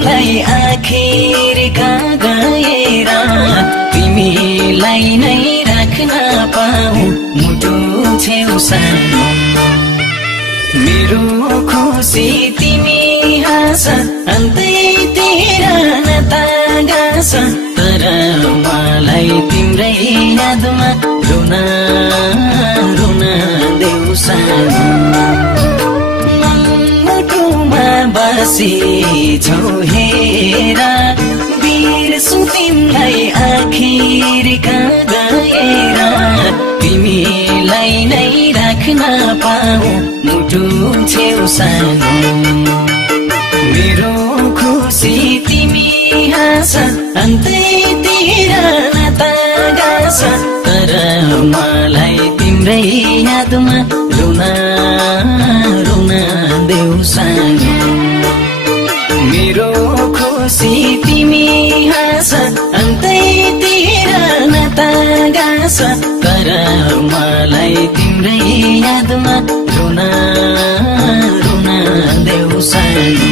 तिमीलाई आखिर कहाँ गएर तिमीलाई नै राख्न पाऊ मुटु छेउ सानो मेरो खुसी तिमी हाँस अन्तैतिर नतागास तर मलाई तिम्रै यादमा रुन रुन देऊ सानो मुटुमा बसी छौ हेर बिर्सु तिमीलाई आखिर कहाँ गएर तिमीलाई नै राख्न पाऊ मुटु छेउ सानो मेरो खुसी तिमी हाँस अन्तैतिर नतागास तर मलाई तिम्रै यादमा रुन रुन देऊ सानो मेरो खुसी तिमी हाँस अन्तैतिर नतागास तर मलाई तिम्रै यादमा रुन रुन देऊ सानो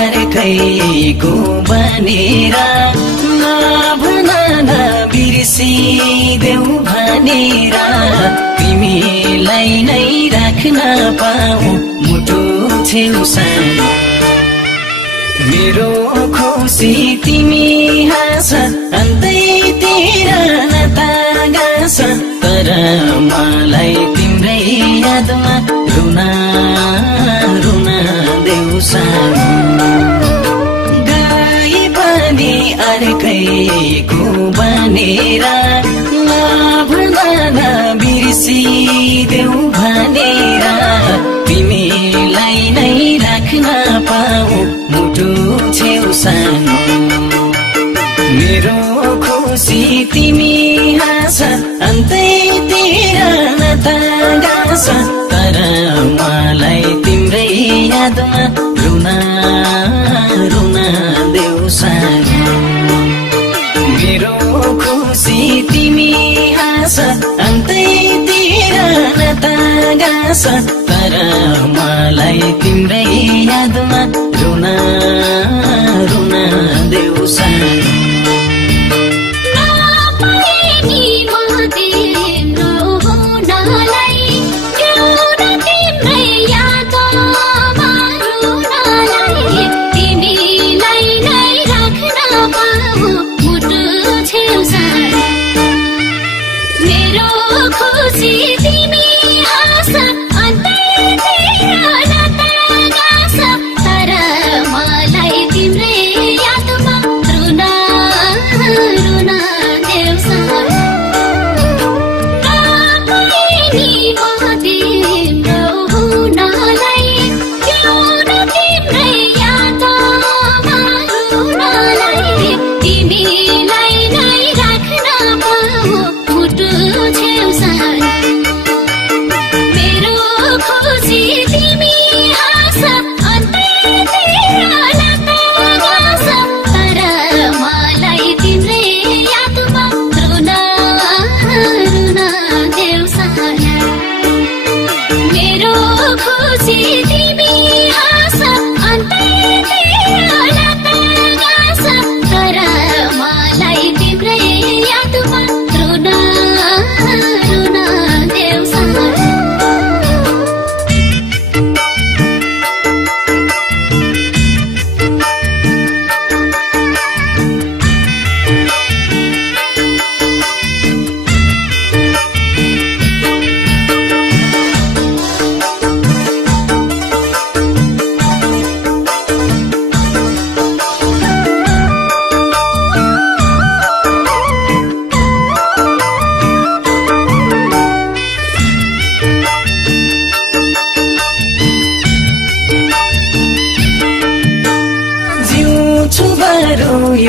अर्कैको बनेर नभन नबिर्सिदेऊ भनेर तिमीलाई नै राख्न पाऊ मुटु छेउ सानो मेरो खुसी तिमी हाँस अन्तैतिर नतागास तर मलाई तिम्रै यादमा रुन रुन देऊ सानो गाई पनि अर्कैको बनेर नभन नबिर्सिदेऊ भनेर तिमीलाई नै राख्न पाऊ मुटु छेउ सानो मेरो खुसी तिमी हाँस अन्तैतिर नतागास तर मलाई तिम्रै यादमा रुन रुन देऊ सानो मेरो खुसी तिमी हाँस अन्तैतिर नतागास तर मलाई तिम्रै यादमा रुन रुन देऊ सानो तर मलाई तिम्रै यादमा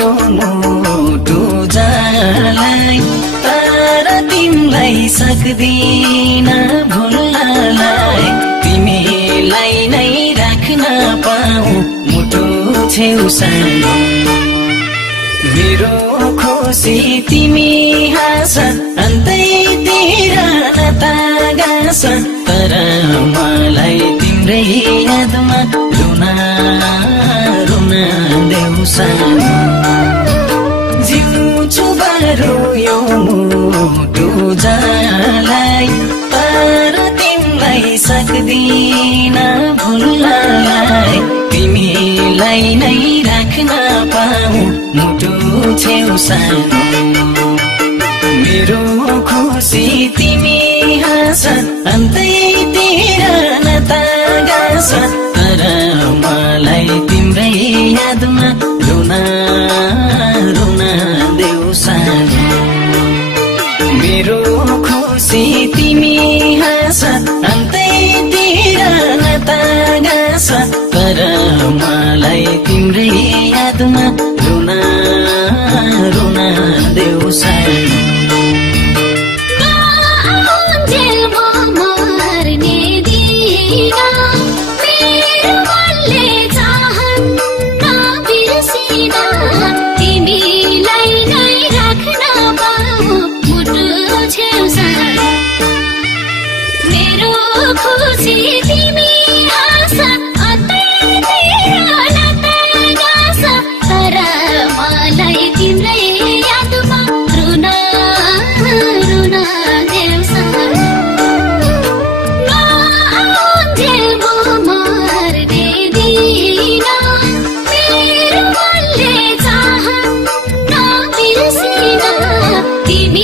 यो मुटु जलाई तर तिमीलाई सक्दिन भुल्नलाई तिमीलाई नै राख्न पाऊ मुटु छेउसँग मेरो खुसी तिमी हाँस अन्तैतिर नतागास तर मलाई तिम्रै यादमा रुना रुना देउसान जिउँछु बरु यो मुटु जलाई तर तिमीलाई सक्दिन भुल्नलाई तिमीलाई नै राख्न पाऊ मुटु छेउसँग मेरो खुसी तिमी हाँस अन्तैतिर नतागास तर मलाई तिम्रै यादमा रुना रुना देउसान मेरो खुसी तिमी हाँस अन्तैतिर नतागास तर मलाई तिम्रै यादमा रुना रुना देउसान खुसी तिमी हाँस अन्तैतिर नतागास तर मलाई तिम्रै यादमा रुना रुना देउसान नआउन्जेल म मर्ने दिन मेरो मनले चाहन्न बिर्सिन तिमी